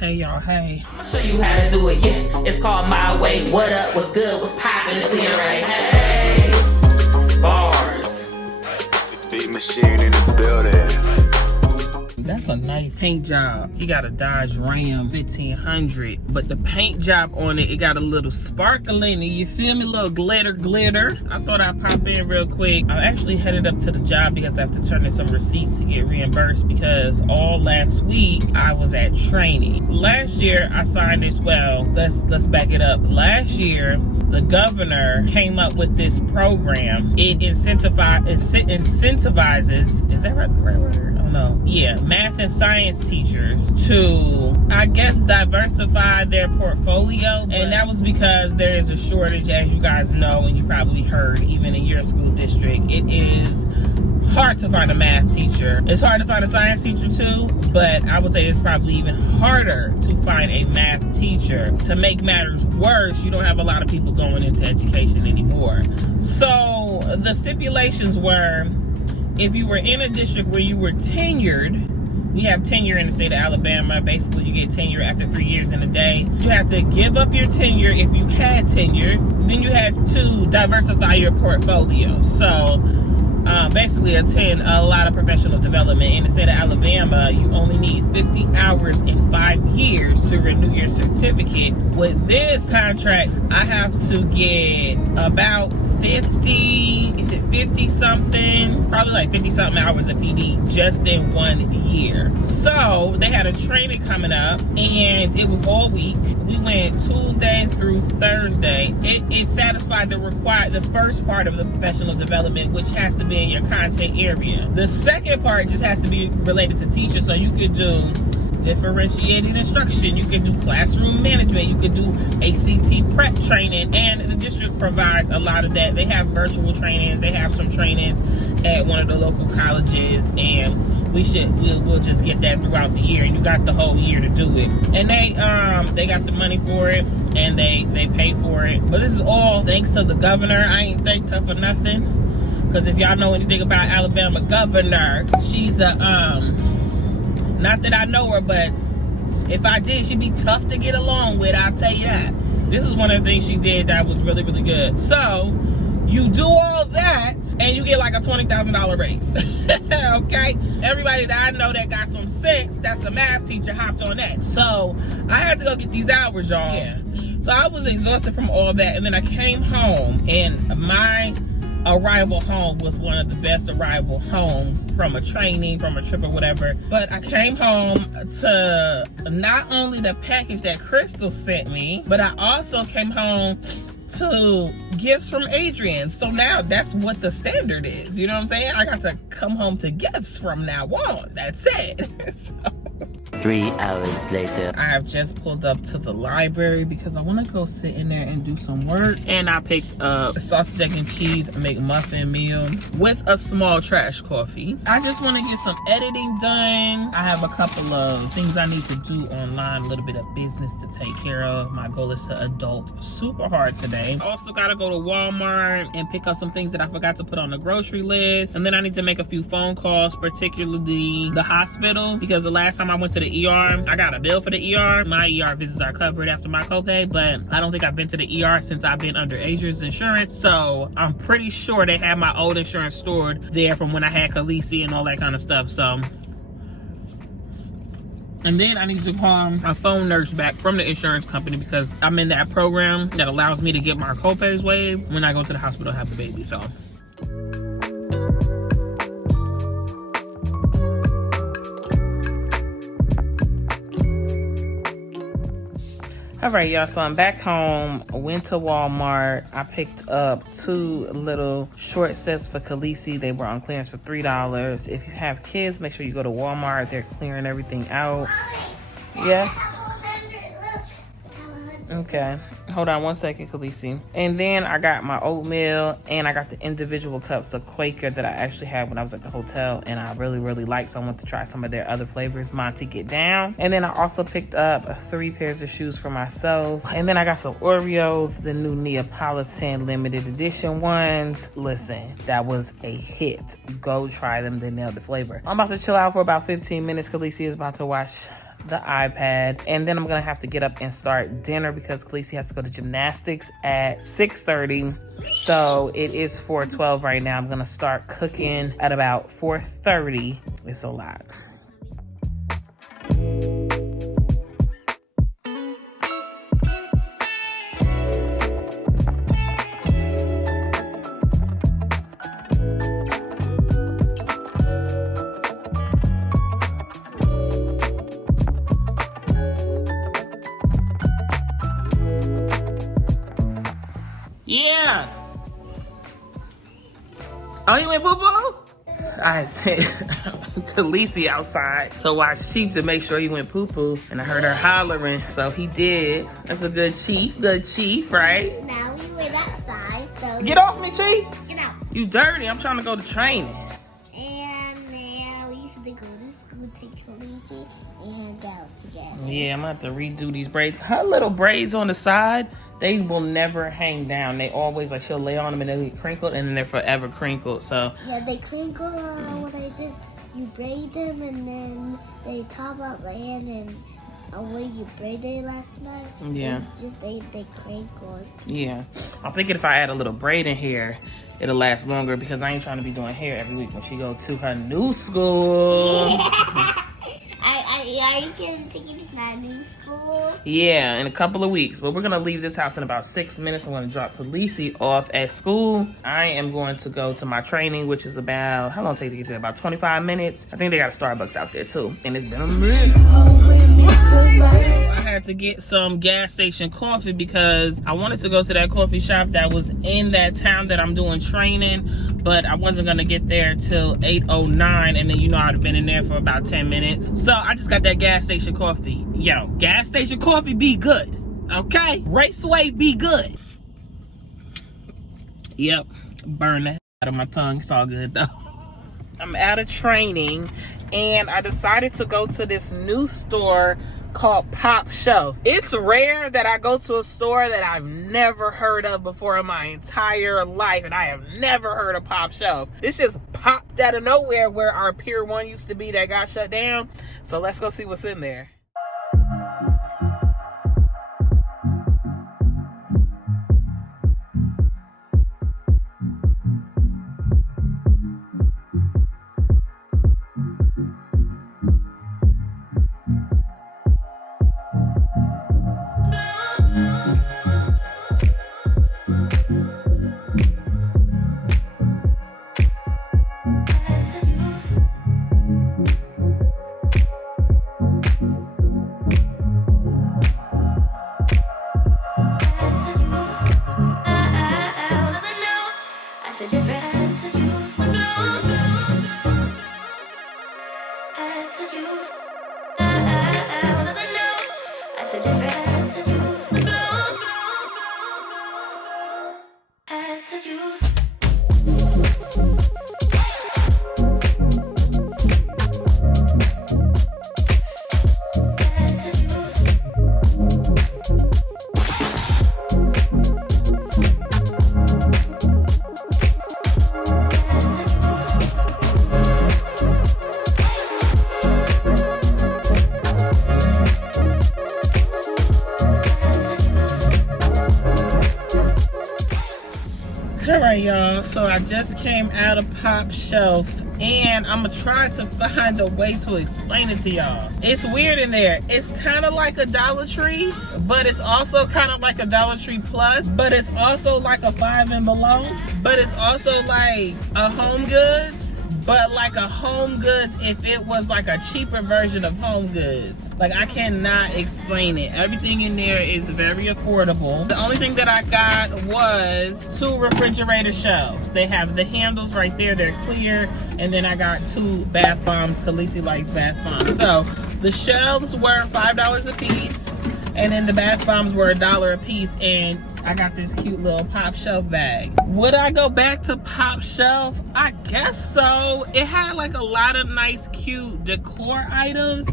Hey y'all, hey. I'll show you how to do it, yeah. It's called My Way. What up, what's good, what's poppin', it's TheLeaRae. Hey. Bars. Big machine in the building. That's a nice paint job. He got a Dodge Ram 1500, but the paint job on it, it got a little sparkling, you feel me? A little glitter. I thought I'd pop in real quick. I actually headed up to the job because I have to turn in some receipts to get reimbursed because all last week I was at training. Last year I signed this, well, let's back it up. Last year, the governor came up with this program. It incentivizes, is that right word? I don't know. Yeah, math and science teachers to, I guess, diversify their portfolio. And that was because there is a shortage, as you guys know, and you probably heard, even in your school district. It is hard to find a math teacher. It's hard to find a science teacher too, but I would say it's probably even harder to find a math teacher. To make matters worse, you don't have a lot of people going into education anymore. So the stipulations were, if you were in a district where you were tenured, we have tenure in the state of Alabama. Basically, you get tenure after 3 years in a day. You have to give up your tenure if you had tenure. Then you had to diversify your portfolio. So basically attend a lot of professional development. In the state of Alabama, you only need 50 hours in 5 years to renew your certificate. With this contract, I have to get about 50 something, probably like 50 something hours of PD just in 1 year. So they had a training coming up and it was all week. We went Tuesday through Thursday. It satisfied the first part of the professional development, which has to be in your content area. The second part just has to be related to teachers. So you could do differentiating instruction, you could do classroom management, you could do ACT prep training, and the district provides a lot of that. They have virtual trainings, they have some trainings at one of the local colleges, and we'll just get that throughout the year, and you got the whole year to do it. And they got the money for it, and they pay for it. But this is all thanks to the governor. I ain't thanked her for nothing, because if y'all know anything about Alabama governor, she's a not that I know her, but if I did, she'd be tough to get along with, I'll tell you that. This is one of the things she did that was really, really good. So, you do all that, and you get like a $20,000 raise. Okay? Everybody that I know that got some sense, that's a math teacher, hopped on that. So, I had to go get these hours, y'all. Yeah. So, I was exhausted from all that, and then I came home, and my arrival home was one of the best arrival home from a training, from a trip or whatever. But I came home to not only the package that Crystal sent me, but I also came home to gifts from Adrian. So now that's what the standard is. You know what I'm saying? I got to come home to gifts from now on. That's it. So 3 hours later. I have just pulled up to the library because I want to go sit in there and do some work. And I picked up a sausage, egg, and cheese McMuffin meal with a small trash coffee. I just want to get some editing done. I have a couple of things I need to do online, a little bit of business to take care of. My goal is to adult super hard today. I also got to go to Walmart and pick up some things that I forgot to put on the grocery list. And then I need to make a few phone calls, particularly the hospital, because the last time I went to the ER, I got a bill for the ER. My ER visits are covered after my copay, but I don't think I've been to the ER since I've been under Adrian's insurance. So I'm pretty sure they have my old insurance stored there from when I had Khaleesi and all that kind of stuff. So, and then I need to call a phone nurse back from the insurance company because I'm in that program that allows me to get my copays waived when I go to the hospital to have a baby. So all right, y'all, so I'm back home, went to Walmart. I picked up 2 little short sets for Khaleesi. They were on clearance for $3. If you have kids, make sure you go to Walmart. They're clearing everything out. Yes? Okay. Hold on one second, Khaleesi. And then I got my oatmeal and I got the individual cups of Quaker that I actually had when I was at the hotel and I really, really liked, so I want to try some of their other flavors, Monty Get Down. And then I also picked up 3 pairs of shoes for myself. And then I got some Oreos, the new Neapolitan limited edition ones. Listen, that was a hit. Go try them, they nailed the flavor. I'm about to chill out for about 15 minutes. Khaleesi is about to watch the iPad, and then I'm gonna have to get up and start dinner because Khaleesi has to go to gymnastics at 6:30. So it is 4:12 right now. I'm gonna start cooking at about 4:30. It's a lot. Yeah. Oh, you went poo-poo? I sent Khaleesi outside to watch Chief to make sure he went poo-poo, and I heard her hollering, so he did. That's a good chief, right? Now we went outside, so... Get off me, Chief! Get out. You dirty, I'm trying to go to training. And now we used to go to school, take some easy, and hang out together. Yeah, I'm gonna have to redo these braids. Her little braids on the side, they will never hang down. They always, like, she'll lay on them and they get crinkled, and then they're forever crinkled, so. Yeah, they crinkle when you braid them, and then they top up right hand, and when you braided last night, Yeah. they crinkled. Yeah. I'm thinking if I add a little braid in here, it'll last longer because I ain't trying to be doing hair every week when she go to her new school. Are you going to take it to my new school? Yeah, in a couple of weeks. But we're going to leave this house in about 6 minutes. I'm going to drop Khaleesi off at school. I am going to go to my training, which is about, how long take to get there? About 25 minutes. I think they got a Starbucks out there too. And it's been a minute. I had to get some gas station coffee because I wanted to go to that coffee shop that was in that town that I'm doing training, but I wasn't gonna get there till 8:09, and then you know I'd have been in there for about 10 minutes. So I just got that gas station coffee. Yo, gas station coffee be good, okay? Raceway be good. Yep, burn the hell out of my tongue. It's all good though. I'm out of training, and I decided to go to this new store called Pop Shelf. It's rare that I go to a store that I've never heard of before in my entire life, and I have never heard of Pop Shelf. This just popped out of nowhere where our Pier 1 used to be that got shut down. So let's go see what's in there. Alright y'all, so I just came out of Pop Shelf, and I'm gonna try to find a way to explain it to y'all. It's weird in there. It's kind of like a Dollar Tree, but it's also kind of like a Dollar Tree Plus, but it's also like a 5 and below, but it's also like a Home Goods, but like a Home Goods if it was like a cheaper version of Home Goods. Like, I cannot explain it. Everything in there is very affordable. The only thing that I got was 2 refrigerator shelves. They have the handles right there, they're clear, and then I got 2 bath bombs. Khaleesi likes bath bombs. So the shelves were $5 a piece, and then the bath bombs were $1 a piece, and I got this cute little Pop Shelf bag. Would I go back to Pop Shelf? I guess so. It had like a lot of nice, cute decor items,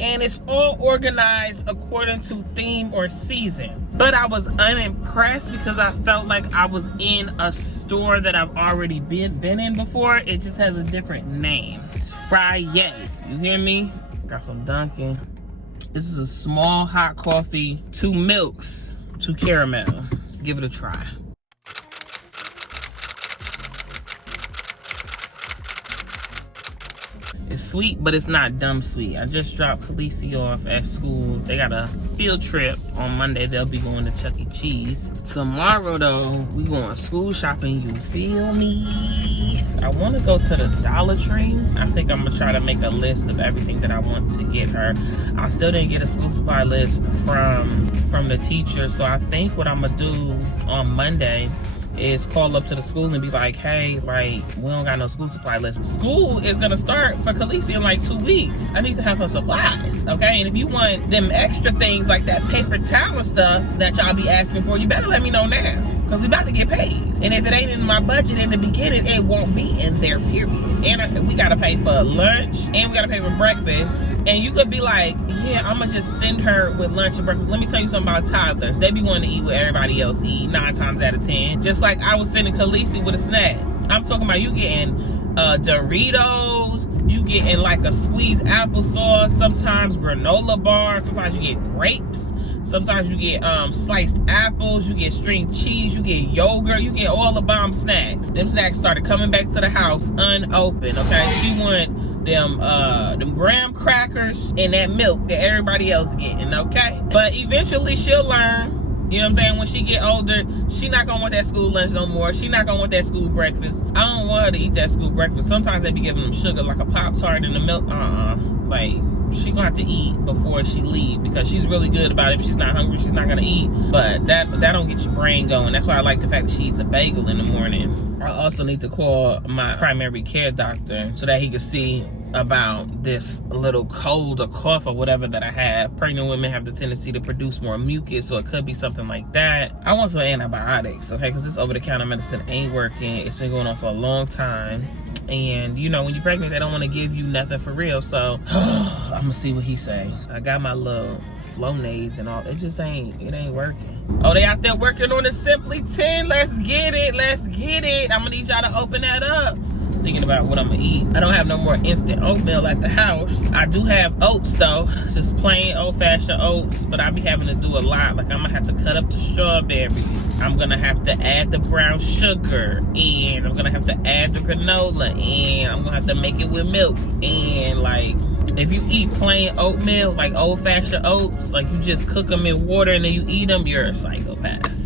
and it's all organized according to theme or season. But I was unimpressed because I felt like I was in a store that I've already been in before. It just has a different name. It's Friday. You hear me? Got some Dunkin'. This is a small hot coffee, 2 milks, 2 caramel. Give it a try. It's sweet, but it's not dumb sweet. I just dropped Khaleesi off at school. They got a field trip on Monday. They'll be going to Chuck E. Cheese. Tomorrow, though, we going school shopping. You feel me? I want to go to the Dollar Tree. I think I'm going to try to make a list of everything that I want to get her. I still didn't get a school supply list from the teacher. So I think what I'm going to do on Monday is call up to the school and be like, hey, like, we don't got no school supply list. School is gonna start for Khaleesi in like 2 weeks. I need to have her supplies, okay? And if you want them extra things like that paper towel and stuff that y'all be asking for, you better let me know now, because we about to get paid. And if it ain't in my budget in the beginning, it won't be in there, period. And we gotta pay for lunch, and we gotta pay for breakfast. And you could be like, yeah, I'm gonna just send her with lunch and breakfast. Let me tell you something about toddlers. They be wanting to eat what everybody else eat 9 times out of 10. Just like I was sending Khaleesi with a snack. I'm talking about you getting Doritos, you getting like a squeezed applesauce, sometimes granola bars, sometimes you get grapes, sometimes you get sliced apples, you get string cheese, you get yogurt, you get all the bomb snacks. Them snacks started coming back to the house unopened, okay? She want them graham crackers and that milk that everybody else getting, okay? But eventually she'll learn. You know what I'm saying? When she get older, she not gonna want that school lunch no more. She not gonna want that school breakfast. I don't want her to eat that school breakfast. Sometimes they be giving them sugar, like a Pop-Tart in the milk. Like, she gonna have to eat before she leave, because she's really good about it. If she's not hungry, she's not gonna eat. But that don't get your brain going. That's why I like the fact that she eats a bagel in the morning. I also need to call my primary care doctor so that he can see about this little cold or cough or whatever that I have. Pregnant women have the tendency to produce more mucus, so it could be something like that. I want some antibiotics, okay? Because this over-the-counter medicine ain't working. It's been going on for a long time. And, you know, when you're pregnant, they don't want to give you nothing for real. So, I'm going to see what he say. I got my little Flonase and all. It ain't working. Oh, they out there working on the Simply 10. Let's get it. Let's get it. I'm going to need y'all to open that up. Thinking about what I'm gonna eat. I don't have no more instant oatmeal at the house. I do have oats though, just plain old-fashioned oats, but I be having to do a lot. Like, I'm gonna have to cut up the strawberries, I'm gonna have to add the brown sugar, and I'm gonna have to add the granola, and I'm gonna have to make it with milk. And like, if you eat plain oatmeal, like old-fashioned oats, like you just cook them in water and then you eat them, you're a psychopath.